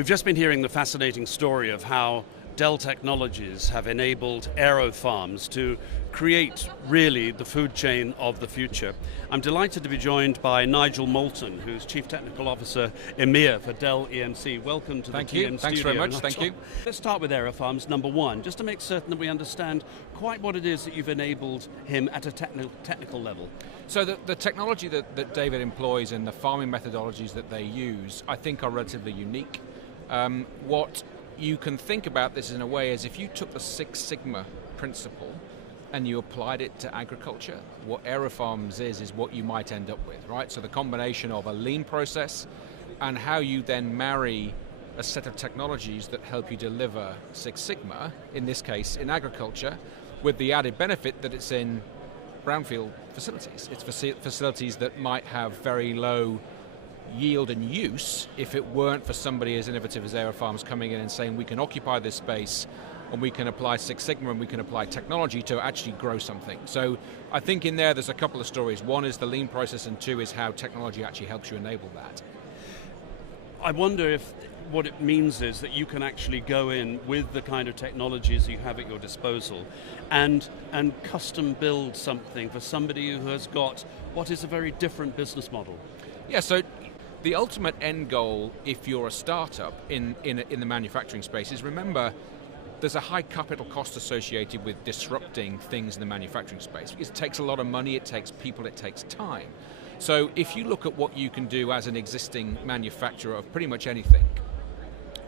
We've just been hearing the fascinating story of how Dell Technologies have enabled aero farms to create really the food chain of the future. I'm delighted to be joined by Nigel Moulton, who's Chief Technical Officer EMEA for Dell EMC. Welcome to the TM studio. Thanks very much, thank you. Let's start with aero farms, number one, just to make certain that we understand quite what it is that you've enabled him at a technical level. So the technology that David employs and the farming methodologies that they use, I think are relatively unique. What you can think about this in a way is if you took the Six Sigma principle and you applied it to agriculture, what aerofarms is what you might end up with, right? So the combination of a lean process and how you then marry a set of technologies that help you deliver Six Sigma, in this case in agriculture, with the added benefit that it's in brownfield facilities. It's facilities that might have very low yield and use if it weren't for somebody as innovative as aerofarms coming in and saying we can occupy this space and we can apply Six Sigma and we can apply technology to actually grow something. So I think in there's a couple of stories. One is the lean process and two is how technology actually helps you enable that. I wonder if what it means is that you can actually go in with the kind of technologies you have at your disposal and custom build something for somebody who has got what is a very different business model. Yeah, so the ultimate end goal, if you're a startup in the manufacturing space, is remember there's a high capital cost associated with disrupting things in the manufacturing space. It takes a lot of money, it takes people, it takes time. So if you look at what you can do as an existing manufacturer of pretty much anything,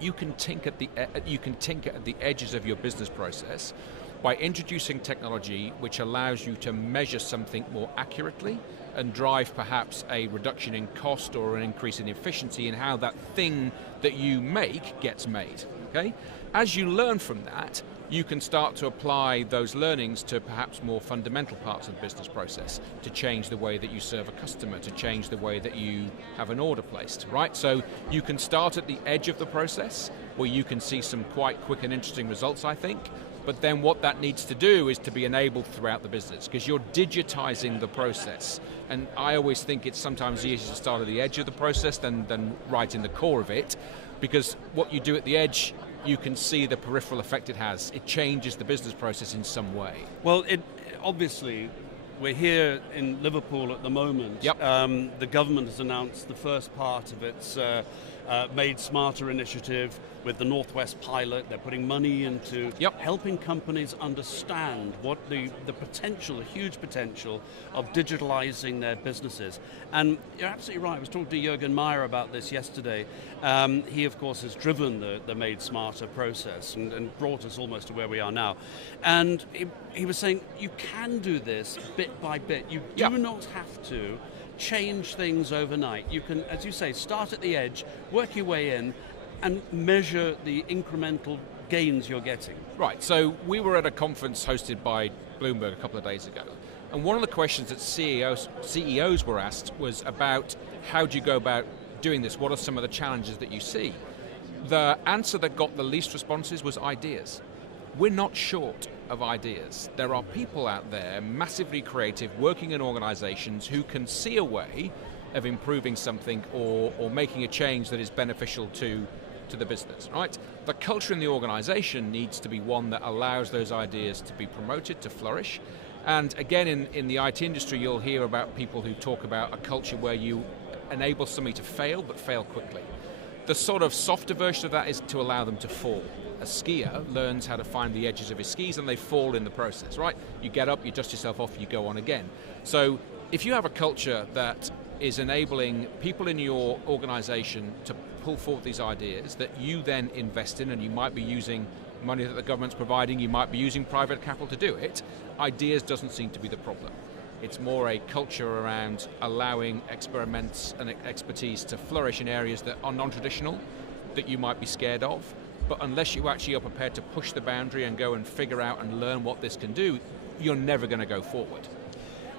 you can tinker at the edges of your business process by introducing technology which allows you to measure something more accurately and drive perhaps a reduction in cost or an increase in efficiency in how that thing that you make gets made. Okay? As you learn from that, you can start to apply those learnings to perhaps more fundamental parts of the business process to change the way that you serve a customer, to change the way that you have an order placed, right? So you can start at the edge of the process where you can see some quite quick and interesting results, I think. But then what that needs to do is to be enabled throughout the business because you're digitizing the process. And I always think it's sometimes easier to start at the edge of the process than right in the core of it, because what you do at the edge, you can see the peripheral effect it has. It changes the business process in some way. Well, obviously, we're here in Liverpool at the moment. Yep. The government has announced the first part of its Made Smarter initiative with the Northwest pilot. They're putting money into helping companies understand what the potential, the huge potential of digitalizing their businesses. And you're absolutely right. I was talking to Jürgen Meyer about this yesterday. He, of course, has driven the Made Smarter process and brought us almost to where we are now. And he was saying you can do this bit by bit. You do not have to change things overnight. You can, as you say, start at the edge, work your way in, and measure the incremental gains you're getting. Right, so we were at a conference hosted by Bloomberg a couple of days ago, and one of the questions that CEOs were asked was about how do you go about doing this? What are some of the challenges that you see? The answer that got the least responses was ideas. We're not short of ideas. There are people out there, massively creative, working in organizations who can see a way of improving something or making a change that is beneficial to the business, right? The culture in the organization needs to be one that allows those ideas to be promoted, to flourish. And again, in the IT industry, you'll hear about people who talk about a culture where you enable somebody to fail, but fail quickly. The sort of softer version of that is to allow them to fall. A skier learns how to find the edges of his skis and they fall in the process, right? You get up, you dust yourself off, you go on again. So if you have a culture that is enabling people in your organization to pull forward these ideas that you then invest in, and you might be using money that the government's providing, you might be using private capital to do it, ideas doesn't seem to be the problem. It's more a culture around allowing experiments and expertise to flourish in areas that are non-traditional, that you might be scared of. But unless you actually are prepared to push the boundary and go and figure out and learn what this can do, you're never going to go forward.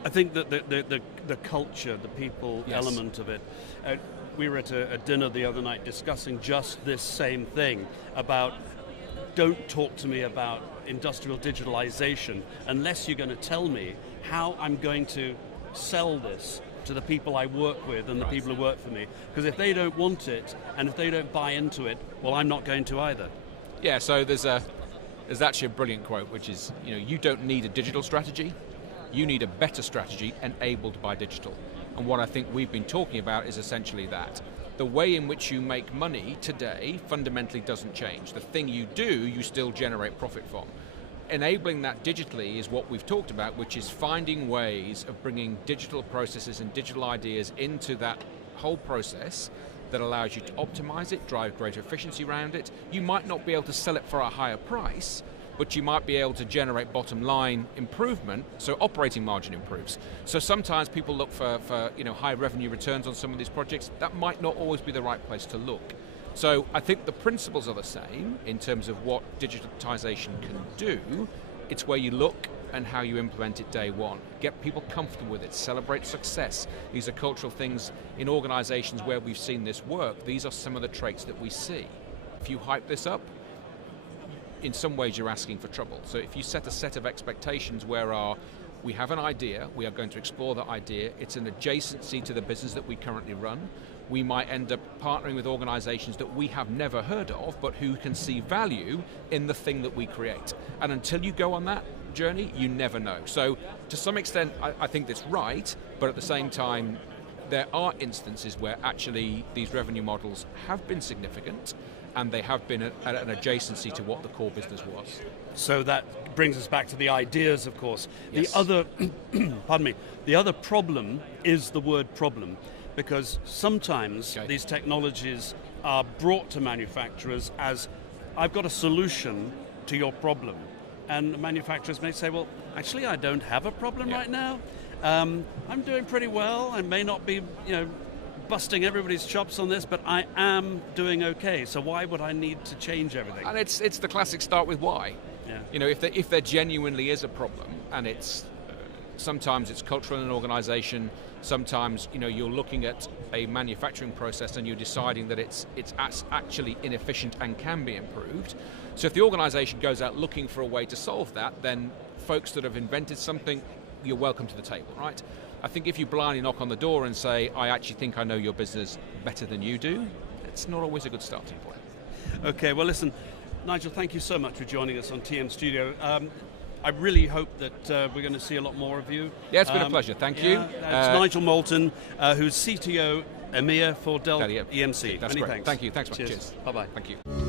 I think that the culture, the people element of it, we were at a dinner the other night discussing just this same thing about don't talk to me about industrial digitalization unless you're going to tell me how I'm going to sell this to the people I work with and the people who work for me. Because if they don't want it, and if they don't buy into it, well, I'm not going to either. Yeah, so there's actually a brilliant quote, which is, you don't need a digital strategy, you need a better strategy enabled by digital. And what I think we've been talking about is essentially that. The way in which you make money today fundamentally doesn't change. The thing you do, you still generate profit from. Enabling that digitally is what we've talked about, which is finding ways of bringing digital processes and digital ideas into that whole process that allows you to optimize it, drive greater efficiency around it. You might not be able to sell it for a higher price, but you might be able to generate bottom line improvement, so operating margin improves. So sometimes people look for high revenue returns on some of these projects. That might not always be the right place to look. So I think the principles are the same in terms of what digitization can do. It's where you look and how you implement it day one. Get people comfortable with it, celebrate success. These are cultural things in organizations where we've seen this work. These are some of the traits that we see. If you hype this up, in some ways you're asking for trouble. So if you set a set of expectations where we have an idea, we are going to explore that idea, it's an adjacency to the business that we currently run, we might end up partnering with organizations that we have never heard of, but who can see value in the thing that we create. And until you go on that journey, you never know. So to some extent, I think that's right, but at the same time, there are instances where actually these revenue models have been significant, and they have been at an adjacency to what the core business was. So that brings us back to the ideas, of course. Yes. The other, pardon me, the other problem is the word problem, because sometimes these technologies are brought to manufacturers as, I've got a solution to your problem. And manufacturers may say, well, actually I don't have a problem right now. I'm doing pretty well. I may not be, busting everybody's chops on this, but I am doing okay. So why would I need to change everything? And it's the classic start with why. Yeah. If there genuinely is a problem, and it's sometimes it's cultural in an organization, sometimes you're looking at a manufacturing process and you're deciding that it's actually inefficient and can be improved. So if the organization goes out looking for a way to solve that, then folks that have invented something, you're welcome to the table, right? I think if you blindly knock on the door and say, I actually think I know your business better than you do, it's not always a good starting point. Okay, well listen, Nigel, thank you so much for joining us on TM Studio. I really hope that we're going to see a lot more of you. Yeah, it's been a pleasure, thank you. It's Nigel Moulton, who's CTO EMEA for Dell EMC. That's Many great. thanks. Thank you, thanks much. Cheers. Cheers. Bye-bye. Thank you.